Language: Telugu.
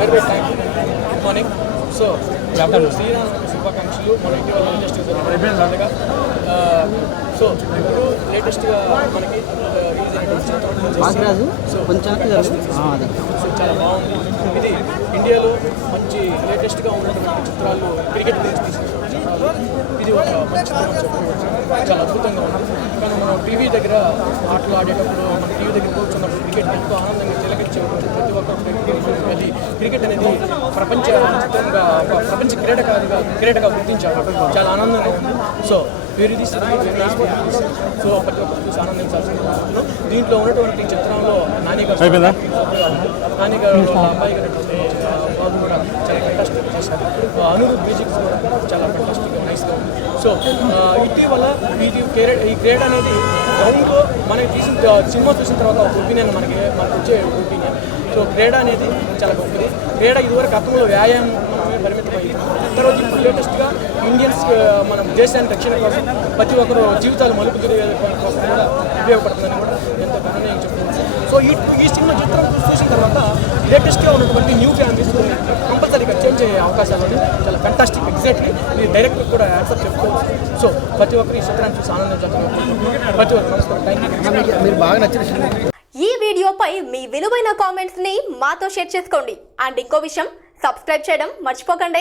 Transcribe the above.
Very thank you. Good morning. So Srirama శుభాకాంక్షలు. మన ఇటీవల లేటెస్ట్గా సో ఇప్పుడు లేటెస్ట్గా మనకి రిలీజ్ అయినటువంటి సో చాలా బాగుంది. ఇది ఇండియాలో మంచి లేటెస్ట్గా ఉన్నటువంటి చిత్రాలు క్రికెట్ గురించి తీసుకుంటున్న చిత్రాలు ఇది ఒక మంచి చిత్రం చెప్పుకోవచ్చు. చాలా అద్భుతంగా ఉంది. కానీ మనం టీవీ దగ్గర ఆటలు ఆడేటప్పుడు మన టీవీ దగ్గర కూర్చున్నప్పుడు క్రికెట్ ఎంతో ఆనందంగా తిలకించేటువంటి ప్రతి ఒక్కరు అది క్రికెట్ అనేది ప్రపంచ చిత్రంగా ఒక ప్రపంచ క్రీడగా గుర్తించారు. చాలా ఆనందంగా ఉంది. సో వీరు సో ప్రతి ఒక్కరు చూసి ఆనందించాల్సిన దీంట్లో ఉన్నటువంటి చిత్రంలో నాని గారు అమ్మాయి గారు బాబు కూడా చాలా ఫెంటాస్టిక్ చేశారు. అనురుద్ మ్యూజిక్ కూడా చాలా ఫెంటాస్టిక్గా నైస్గా ఉంది. సో ఇటీవల ఈ క్రీడ అనేది గ్రౌండ్లో మనకి తీసిన సినిమా చూసిన తర్వాత ఒక ఒపీనియన్ మనకి వచ్చే ఒపీనియన్. సో క్రీడ అనేది చాలా గొప్పది. క్రీడ ఇదివరకు గతంలో వ్యాయామం పరిమితమైంది. తర్వాత ఇప్పుడు లేటెస్ట్గా ఇండియన్స్ మన దేశాన్ని రక్షణ కోసం ప్రతి ఒక్కరు జీవితాలు మలుపు కోసం కూడా ఉపయోగపడుతుందని కూడా ఎంతో గణనీయంగా చెప్తున్నాను. సో ఈ సినిమా చిత్రం చూసిన తర్వాత లేటెస్ట్గా ఉన్నటువంటి న్యూ ఫ్యామిలీస్ కంపల్సరీగా చేంజ్ అయ్యే అవకాశాలు ఉన్నాయి. చాలా ఫెంటాస్టిక్. ఎగ్జాక్ట్లీ ఈ డైరెక్టర్ కూడా ఆన్సర్ చెప్పుకోవచ్చు. సో ప్రతి ఒక్కరు ఈ చిత్రాన్ని చూసి ఆనందించాలని ప్రతి ఒక్కరు నమస్కారం. మీరు బాగా నచ్చిన ఈ వీడియోపై మీ విలువైన కామెంట్స్ ని మాతో షేర్ చేసుకోండి. అండ్ ఇంకో విషయం, సబ్స్క్రైబ్ చేయడం మర్చిపోకండి.